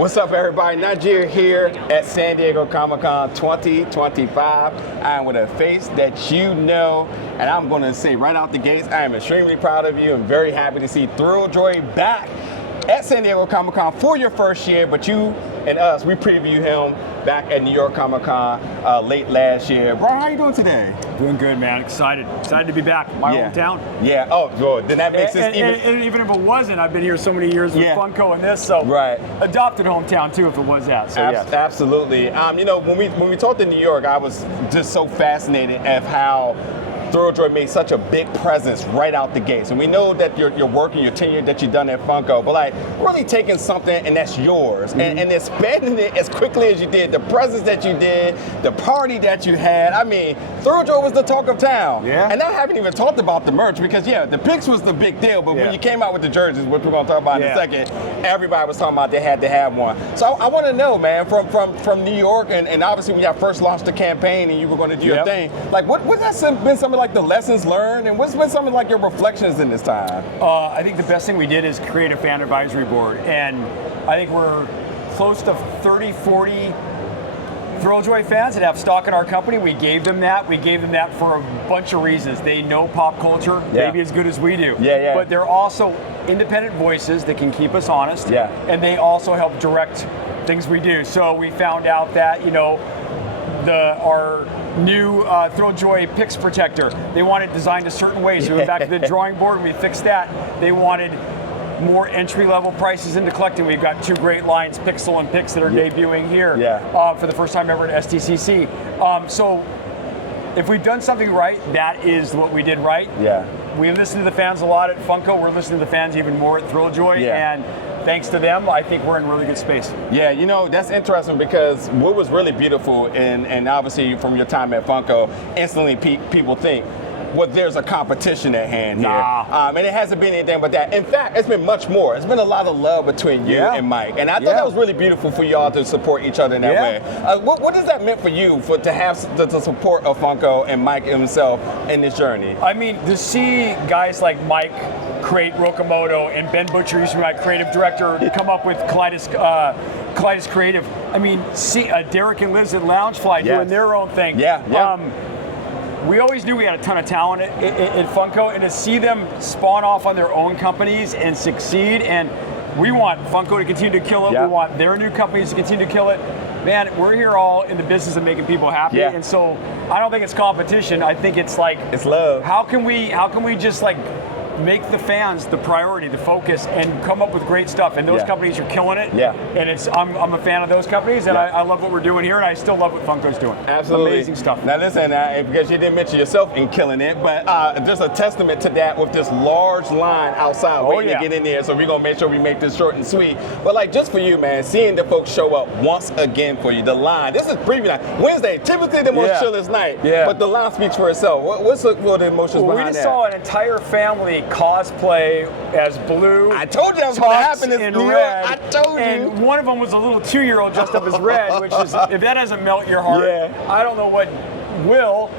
What's up, everybody? Najir here at San Diego Comic-Con 2025. I'm with a face that you know, and I'm going to say right out the gates, I am extremely proud of you and very happy to see Thrilljoy back at San Diego Comic-Con for your first year, but you and us, we previewed him back at New York Comic-Con late last year. Brian, how you doing today? Doing good, man. Excited to be back. My hometown. Yeah. Oh, good. Then that makes sense. And even if it wasn't, I've been here so many years with Funko and this, so adopted hometown too if it was that. So absolutely. You know, when we talked in New York, I was just so fascinated at how Thrilljoy made such a big presence right out the gates. And we know that you're working, your tenure that you've done at Funko, but like really taking something and that's yours and expanding it as quickly as you did, the presence that you did, the party that you had. I mean, Thrilljoy was the talk of town. Yeah. And I haven't even talked about the merch because the picks was the big deal, but when you came out with the jerseys, which we're gonna talk about in a second, everybody was talking about they had to have one. So I wanna know, man, from New York and obviously when y'all first launched the campaign and you were gonna do your thing, like what's that been some of like the lessons learned, and what's been some of like your reflections in this time? I think the best thing we did is create a fan advisory board, and I think we're close to 30, 40 Thrilljoy fans that have stock in our company. We gave them that. We gave them that for a bunch of reasons. They know pop culture maybe as good as we do. But they're also independent voices that can keep us honest. And they also help direct things we do. So we found out that, you know, our new Thrilljoy Pix Protector, they wanted it designed a certain way, so we went back to the drawing board and we fixed that. They wanted more entry-level prices into collecting. We've got two great lines, Pixel and Pix, that are debuting here for the first time ever at SDCC. So if we've done something right, that is what we did right. We listen to the fans a lot at Funko. We're listening to the fans even more at Thrilljoy, and thanks to them, I think we're in really good space. Yeah, you know, that's interesting because what was really beautiful, and obviously from your time at Funko, instantly people think, well, there's a competition at hand here. And it hasn't been anything but that. In fact, it's been much more. It's been a lot of love between you and Mike. And I thought that was really beautiful for y'all to support each other in that way. What does that mean for you, to have the support of Funko and Mike himself in this journey? I mean, to see guys like Mike create Rokamoto and Ben Butcher, used to be my creative director, come up with Kaleidos Creative. I mean, see Derek and Liz at Loungefly doing their own thing. We always knew we had a ton of talent at Funko, and to see them spawn off on their own companies and succeed, and we want Funko to continue to kill it, we want their new companies to continue to kill it. Man, we're here all in the business of making people happy, and so I don't think it's competition. I think it's like, it's love. How can we just like make the fans the priority, the focus, and come up with great stuff? And those companies are killing it. And I'm a fan of those companies, and I love what we're doing here, and I still love what Funko's doing. Absolutely. Amazing stuff. Now listen, because you didn't mention yourself in killing it, but there's a testament to that with this large line outside waiting to get in there, so we're gonna make sure we make this short and sweet. But like, just for you, man, seeing the folks show up once again for you, the line, this is preview night. Wednesday, typically the most chillest night, but the line speaks for itself. What's the emotions behind that? We just saw an entire family cosplay as Blue. I told you that was going to happen in red. I told you. And one of them was a little 2-year-old dressed up as red, which is, if that doesn't melt your heart, I don't know what will.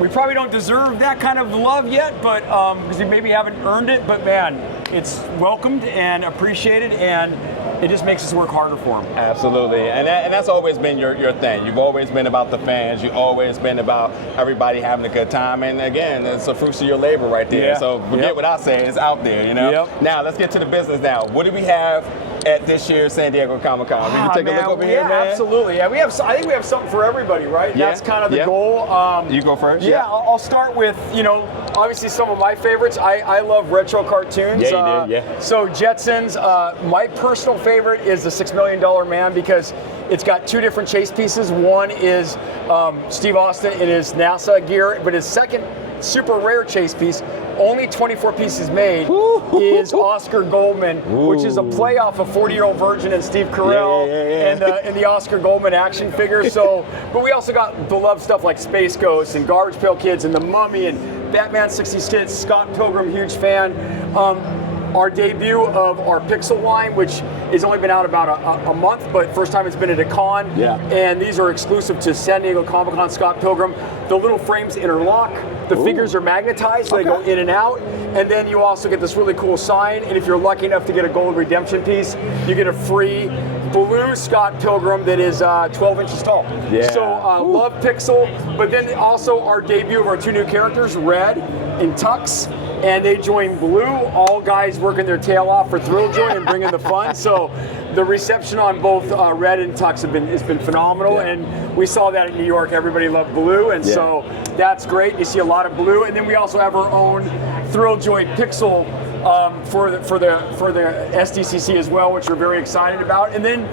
We probably don't deserve that kind of love yet, but because we maybe haven't earned it, but man, it's welcomed and appreciated, and it just makes us work harder for them. Absolutely, and that's always been your thing. You've always been about the fans. You've always been about everybody having a good time, and again, it's the fruits of your labor right there. So forget what I say, it's out there, you know? Now, let's get to the business now. What do we have at this year's San Diego Comic-Con? We can take a look over here, man. Absolutely. I think we have something for everybody, right? That's kind of the goal. You go first. I'll start with, you know, obviously some of my favorites. I love retro cartoons. So Jetsons, my personal favorite is the $6 Million Man, because it's got two different chase pieces. One is Steve Austin in his NASA gear, but his second super rare chase piece, only 24 pieces made, is Oscar Goldman, which is a play off of 40-Year-Old Virgin and Steve Carell and the Oscar Goldman action figure. So, but we also got beloved stuff like Space Ghost and Garbage Pail Kids and The Mummy and Batman 66, Scott Pilgrim, huge fan. our debut of our Pixel line, which has only been out about a month, but first time it's been at a con. Yeah. And these are exclusive to San Diego Comic-Con Scott Pilgrim. The little frames interlock. The figures are magnetized, so they go in and out. And then you also get this really cool sign. And if you're lucky enough to get a gold redemption piece, you get a free blue Scott Pilgrim that is 12 inches tall. Yeah. So love Pixel, but then also our debut of our 2 new characters, Red and Tux, and they join Blue, all guys working their tail off for Thrilljoy and bringing the fun. So the reception on both Red and Tux has been phenomenal, and we saw that in New York. Everybody loved Blue, and so that's great. You see a lot of Blue, and then we also have our own Thrilljoy Pixel for the SDCC as well, which we're very excited about. And then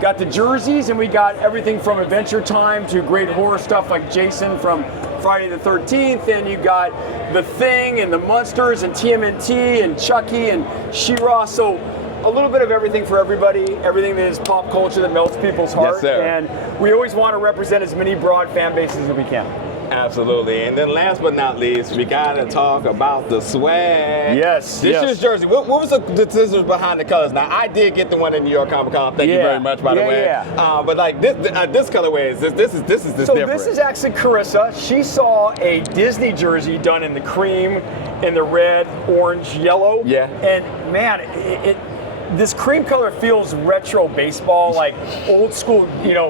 got the jerseys, and we got everything from Adventure Time to great horror stuff like Jason from Friday the 13th, and you got The Thing and the Munsters and TMNT and Chucky and She-Ra. So a little bit of everything for everybody, everything that is pop culture that melts people's heart. Yes, sir. And we always want to represent as many broad fan bases as we can. Absolutely. And then last but not least, we got to talk about the swag. Yes. This year's jersey. What was the decisions behind the colors? Now, I did get the one in New York Comic Con. Thank you very much, by the way. But like this colorway, this is so different. This is actually Carissa. She saw a Disney jersey done in the cream, in the red, orange, yellow. Yeah. And man, this cream color feels retro baseball, like old school,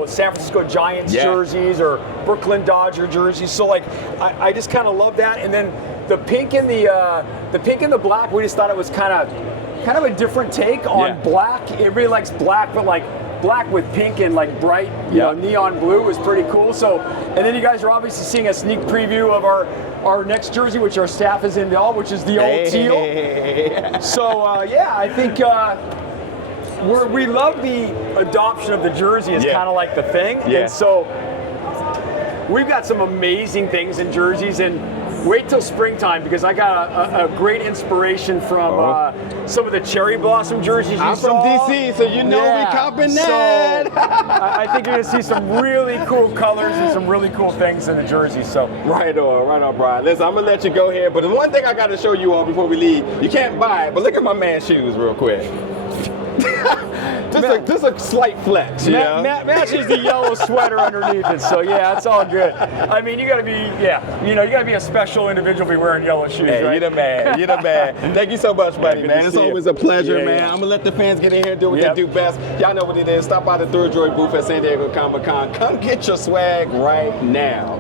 San Francisco Giants jerseys or Brooklyn Dodger jerseys. So like, I just kind of love that. And then the pink and the black, we just thought it was kind of a different take on black. Everybody likes black, but like black with pink and like bright, neon blue was pretty cool. So, and then you guys are obviously seeing a sneak preview of our next jersey, which our staff is in all, which is the old teal. So I think we love the adoption of the jersey as kind of like the thing. And so we've got some amazing things in jerseys, and wait till springtime because I got a great inspiration from some of the cherry blossom jerseys you saw. I'm from DC, so you know we copping that. So I think you're gonna see some really cool colors and some really cool things in the jersey. So right on, Brian. Listen, I'm gonna let you go here, but the one thing I got to show you all before we leave, you can't buy it, but look at my man's shoes real quick. Just a slight flex, matches the yellow sweater underneath it, so yeah, it's all good. I mean, you gotta be a special individual to be wearing yellow shoes, hey, right? you're the man. Thank you so much, buddy, man. It's always a pleasure, man. I'm gonna let the fans get in here and do what they do best. Y'all know what it is. Stop by the Thrilljoy booth at San Diego Comic-Con. Come get your swag right now.